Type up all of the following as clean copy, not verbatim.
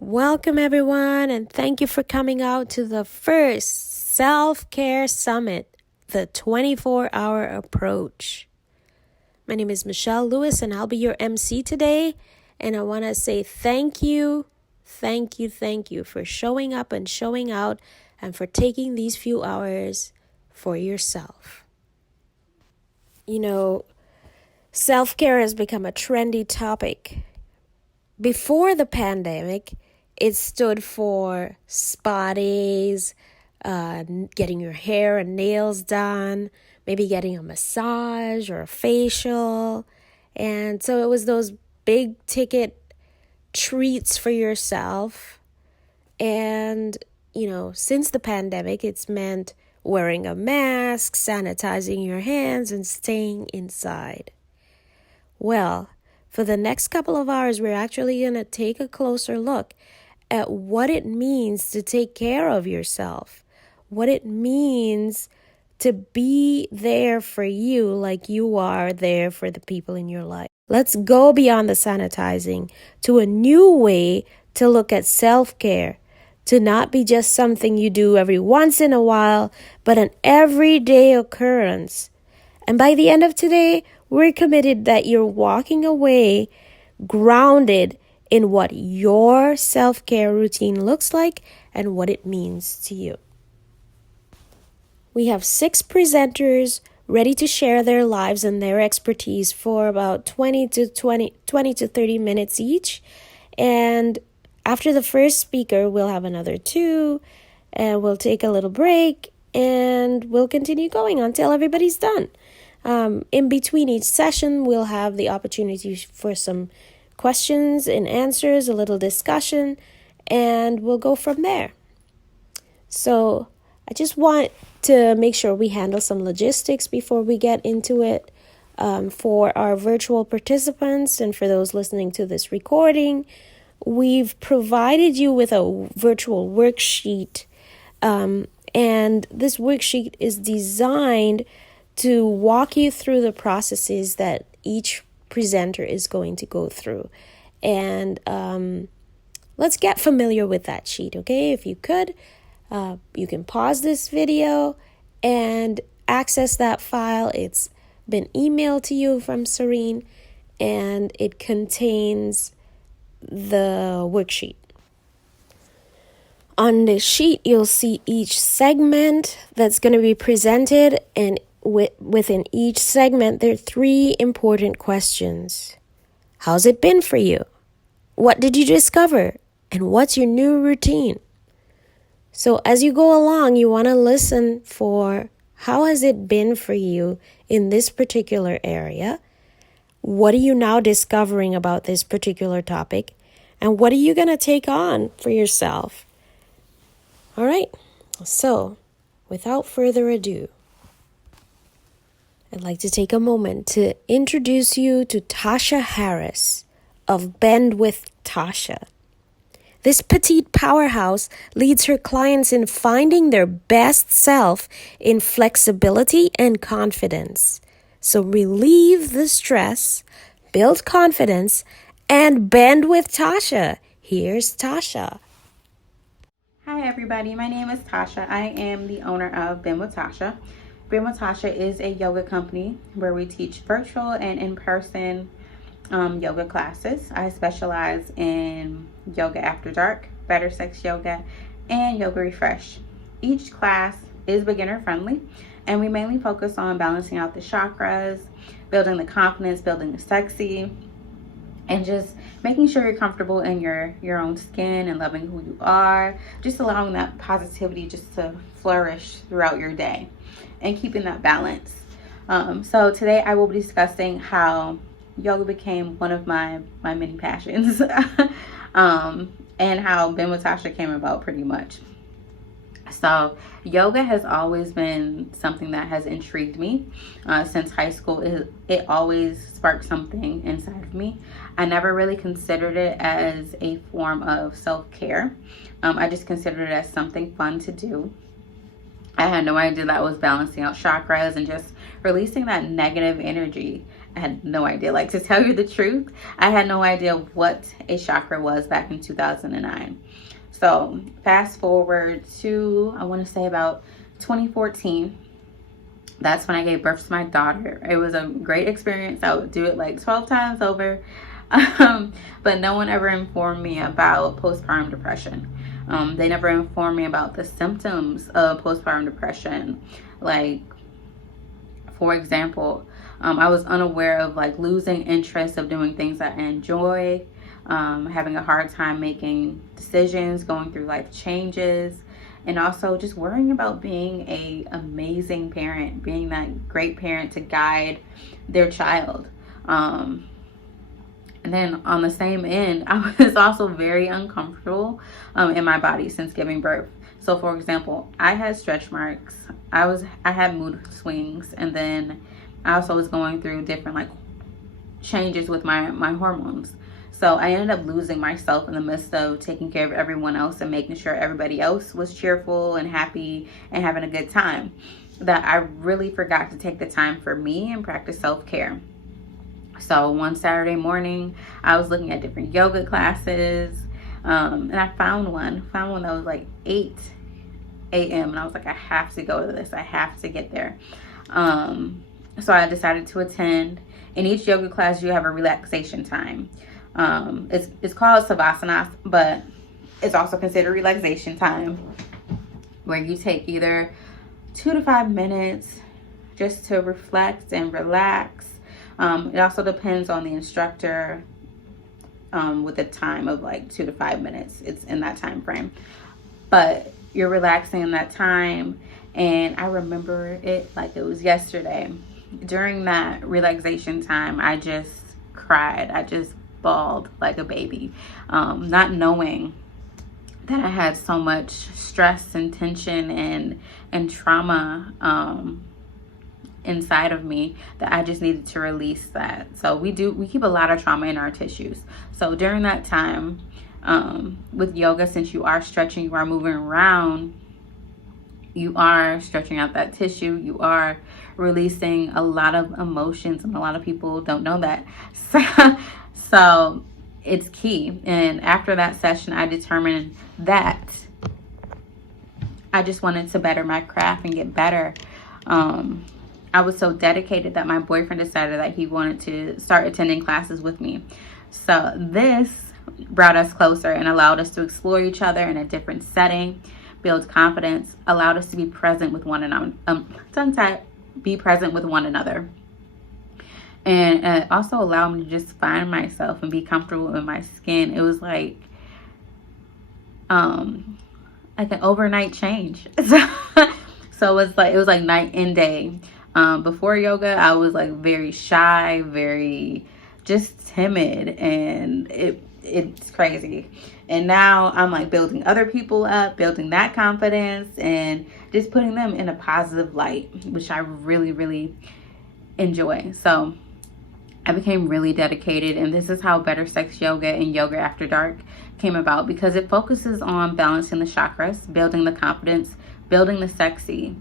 Welcome, everyone, and thank you for coming out to the first Self-Care Summit, the 24-hour approach. My name is Michelle Lewis, and I'll be your MC today. And I want to say thank you for showing up and showing out and for taking these few hours for yourself. You know, self-care has become a trendy topic. Before the pandemic, it stood for spa days, getting your hair and nails done, maybe getting a massage or a facial. And so it was those big ticket treats for yourself. And, since the pandemic, it's meant wearing a mask, sanitizing your hands, and staying inside. Well, for the next couple of hours, we're actually going to take a closer look at what it means to take care of yourself, what it means to be there for you like you are there for the people in your life. Let's go beyond the sanitizing to a new way to look at self-care, to not be just something you do every once in a while, but an everyday occurrence. And by the end of today, we're committed that you're walking away grounded in what your self-care routine looks like and what it means to you. We have 6 presenters ready to share their lives and their expertise for about 20 to 30 minutes each. And after the first speaker, we'll have another 2, and we'll take a little break, and we'll continue going until everybody's done. In between each session, we'll have the opportunity for some questions and answers, a little discussion, and we'll go from there. So I just want to make sure we handle some logistics before we get into it. For our virtual participants and for those listening to this recording, we've provided you with a virtual worksheet, and this worksheet is designed to walk you through the processes that each presenter is going to go through. And let's get familiar with that sheet, okay? If you could, you can pause this video and access that file. It's been emailed to you from Serene, and it contains the worksheet. On the sheet, you'll see each segment that's going to be presented, and within each segment, there are 3 important questions. How's it been for you? What did you discover? And what's your new routine? So as you go along, you want to listen for how has it been for you in this particular area? What are you now discovering about this particular topic? And what are you going to take on for yourself? All right. So without further ado, I'd like to take a moment to introduce you to Tasha Harris of Bend with Tasha. This petite powerhouse leads her clients in finding their best self in flexibility and confidence. So relieve the stress, build confidence, and bend with Tasha. Here's Tasha. Hi everybody, my name is Tasha. I am the owner of Bend with Tasha. Bend with Tasha is a yoga company where we teach virtual and in-person yoga classes. I specialize in yoga after dark, better sex yoga, and yoga refresh. Each class is beginner friendly, and we mainly focus on balancing out the chakras, building the confidence, building the sexy, and just making sure you're comfortable in your own skin and loving who you are, just allowing that positivity just to flourish throughout your day and keeping that balance. So today I will be discussing how yoga became one of my many passions and how Bend with Tasha came about pretty much. So yoga has always been something that has intrigued me since high school. It always sparked something inside of me. I never really considered it as a form of self-care. I just considered it as something fun to do. I had no idea that I was balancing out chakras and just releasing that negative energy I had no idea. Like, to tell you the truth, I had no idea what a chakra was back in 2009. So fast forward to, I want to say about 2014. That's when I gave birth to my daughter. It was a great experience. I would do it like 12 times over. But no one ever informed me about postpartum depression. They never informed me about the symptoms of postpartum depression. Like, for example, I was unaware of like losing interest of doing things that I enjoy, having a hard time making decisions, going through life changes, and also just worrying about being a amazing parent, being that great parent to guide their child. And then on the same end, I was also very uncomfortable in my body since giving birth. So for example, I had stretch marks, I had mood swings, and then I also was going through different like changes with my hormones. So I ended up losing myself in the midst of taking care of everyone else and making sure everybody else was cheerful and happy and having a good time, that I really forgot to take the time for me and practice self-care. So one Saturday morning, I was looking at different yoga classes, and I found one that was like 8 a.m. and I was like, I have to go to this. I have to get there. So I decided to attend. In each yoga class, you have a relaxation time. It's called Savasana, but it's also considered relaxation time, where you take either 2 to 5 minutes just to reflect and relax. It also depends on the instructor, with a time of like 2 to 5 minutes. It's in that time frame, but you're relaxing in that time. And I remember it like it was yesterday. During that relaxation time, I just cried. I just bawled like a baby, not knowing that I had so much stress and tension and trauma inside of me that I just needed to release that. So we keep a lot of trauma in our tissues. So during that time, with yoga, since you are stretching, you are moving around, you are stretching out that tissue, you are releasing a lot of emotions, and a lot of people don't know that. So it's key. And after that session, I determined that I just wanted to better my craft and get better. I was so dedicated that my boyfriend decided that he wanted to start attending classes with me. So this brought us closer and allowed us to explore each other in a different setting, build confidence, allowed us to be present with one another, be present with one another. And it also allowed me to just find myself and be comfortable in my skin. It was like an overnight change. So it was like night and day. Before yoga, I was like very shy, very just timid, and it's crazy. And now I'm like building other people up, building that confidence, and just putting them in a positive light, which I really, really enjoy. So I became really dedicated, and this is how Better Sex Yoga and Yoga After Dark came about, because it focuses on balancing the chakras, building the confidence, building the sexy,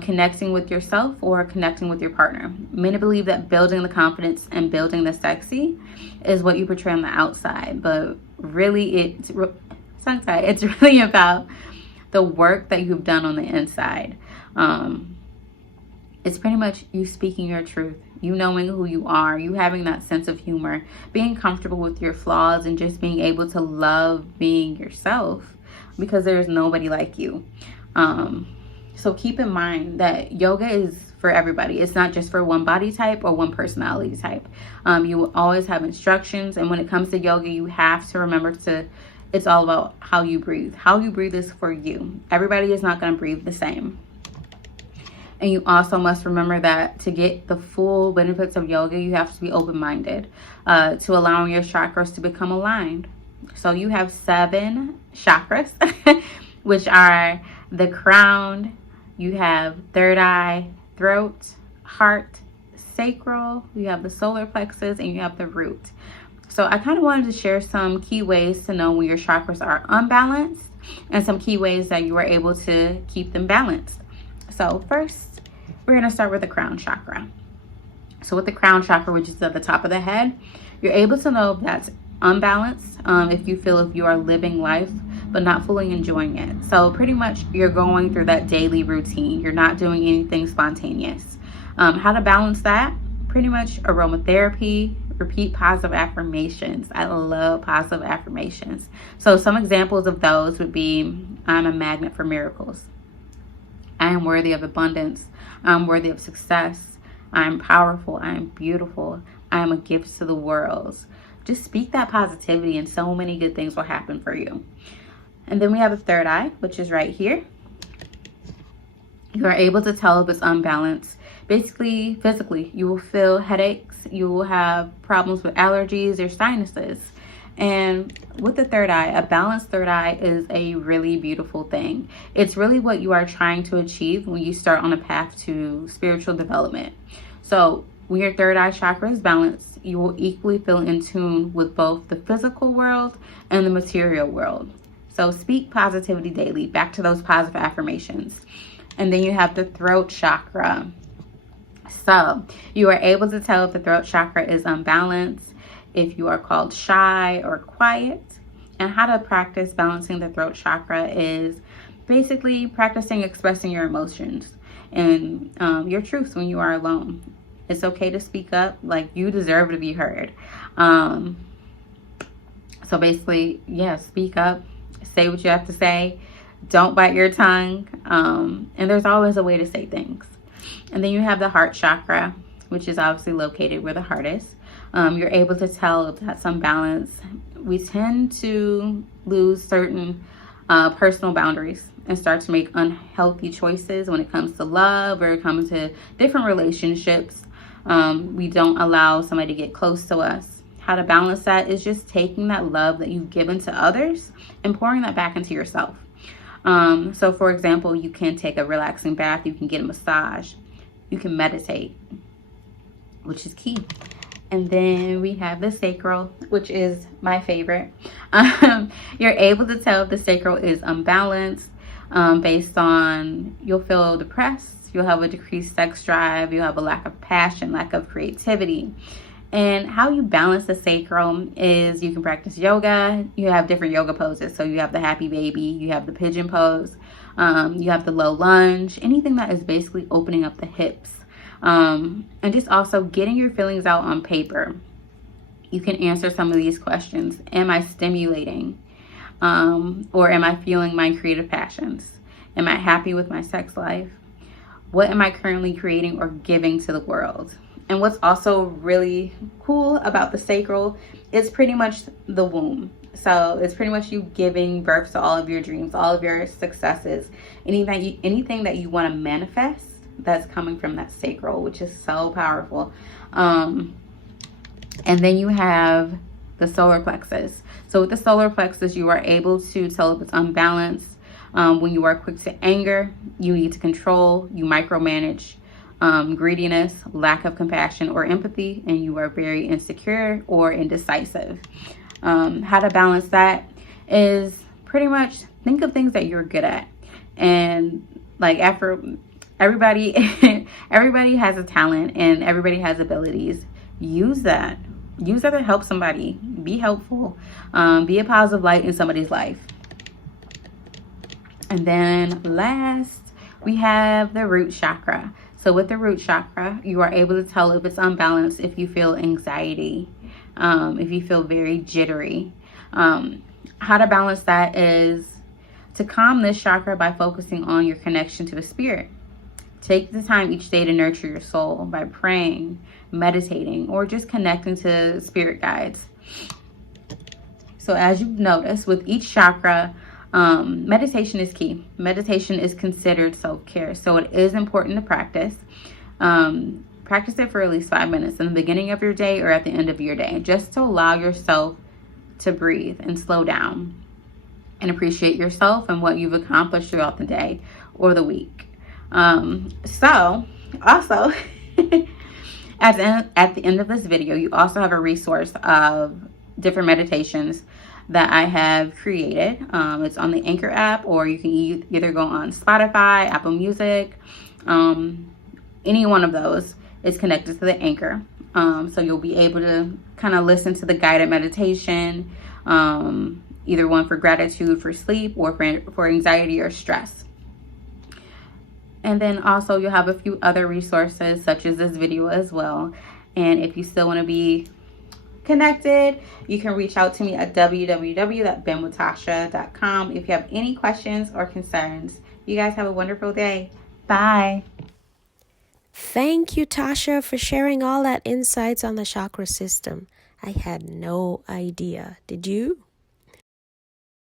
connecting with yourself or connecting with your partner. Many believe that building the confidence and building the sexy is what you portray on the outside, but really it's really about the work that you've done on the inside. It's pretty much you speaking your truth, you knowing who you are, you having that sense of humor, being comfortable with your flaws, and just being able to love being yourself, because there's nobody like you. So keep in mind that yoga is for everybody. It's not just for one body type or one personality type. You will always have instructions, and when it comes to yoga, you have to remember it's all about how you breathe. How you breathe is for you. Everybody is not going to breathe the same. And you also must remember that to get the full benefits of yoga, you have to be open-minded to allowing your chakras to become aligned. So you have 7 chakras, which are the crown, you have third eye, throat, heart, sacral, you have the solar plexus, and you have the root. So I kind of wanted to share some key ways to know when your chakras are unbalanced, and some key ways that you are able to keep them balanced. So first, we're going to start with the crown chakra. So with the crown chakra, which is at the top of the head, you're able to know if that's unbalanced, if you feel if you are living life but not fully enjoying it. So pretty much you're going through that daily routine. You're not doing anything spontaneous. How to balance that? Pretty much aromatherapy, repeat positive affirmations. I love positive affirmations. So some examples of those would be, I'm a magnet for miracles. I am worthy of abundance. I'm worthy of success. I'm powerful. I am beautiful. I am a gift to the world. Just speak that positivity and so many good things will happen for you. And then we have a third eye, which is right here. You are able to tell if it's unbalanced. Basically, physically, you will feel headaches. You will have problems with allergies or sinuses. And with the third eye, a balanced third eye is a really beautiful thing. It's really what you are trying to achieve when you start on a path to spiritual development. So when your third eye chakra is balanced, you will equally feel in tune with both the physical world and the material world. So speak positivity daily, back to those positive affirmations. And then you have the throat chakra. So you are able to tell if the throat chakra is unbalanced, if you are called shy or quiet. And how to practice balancing the throat chakra is basically practicing expressing your emotions and your truths when you are alone. It's okay to speak up, like you deserve to be heard. So basically, yeah, speak up, say what you have to say, don't bite your tongue, and there's always a way to say things. And then you have the heart chakra, which is obviously located where the heart is. You're able to tell if that's unbalanced. We tend to lose certain personal boundaries and start to make unhealthy choices when it comes to love or it comes to different relationships. We don't allow somebody to get close to us. How to balance that is just taking that love that you've given to others and pouring that back into yourself. So for example, you can take a relaxing bath, you can get a massage, you can meditate, which is key. And then we have the sacral, which is my favorite. You're able to tell if the sacral is unbalanced based on, you'll feel depressed, you'll have a decreased sex drive, you'll have a lack of passion, lack of creativity. And how you balance the sacral is you can practice yoga. You have different yoga poses. So you have the happy baby, you have the pigeon pose, you have the low lunge, anything that is basically opening up the hips. And just also getting your feelings out on paper. You can answer some of these questions. Am I stimulating? Or am I feeling my creative passions? Am I happy with my sex life? What am I currently creating or giving to the world? And what's also really cool about the sacral is pretty much the womb. So it's pretty much you giving birth to all of your dreams, all of your successes, anything that you want to manifest that's coming from that sacral, which is so powerful. And then you have the solar plexus. So with the solar plexus, you are able to tell if it's unbalanced. When you are quick to anger, you need to control, you micromanage, greediness, lack of compassion or empathy, and you are very insecure or indecisive. How to balance that is pretty much think of things that you're good at. And like after everybody has a talent and everybody has abilities. Use that to help somebody. Be helpful. Be a positive light in somebody's life. And then last, we have the root chakra. So with the root chakra, you are able to tell if it's unbalanced, if you feel anxiety, if you feel very jittery. How to balance that is to calm this chakra by focusing on your connection to the spirit. Take the time each day to nurture your soul by praying, meditating, or just connecting to spirit guides. So as you've noticed, with each chakra, meditation is key. Meditation is considered self-care. So it is important to practice. Practice it for at least 5 minutes in the beginning of your day or at the end of your day, just to allow yourself to breathe and slow down and appreciate yourself and what you've accomplished throughout the day or the week. So also at the end of this video, you also have a resource of different meditations that I have created. It's on the Anchor app, or you can either go on Spotify, Apple Music, any one of those. is connected to the anchor. So you'll be able to kind of listen to the guided meditation, either one for gratitude, for sleep, or for anxiety or stress. And then also you'll have a few other resources such as this video as well. And if you still want to be connected, you can reach out to me at www.benwithtasha.com if you have any questions or concerns. You guys have a wonderful day. Bye. Thank you, Tasha, for sharing all that insights on the chakra system. I had no idea. Did you?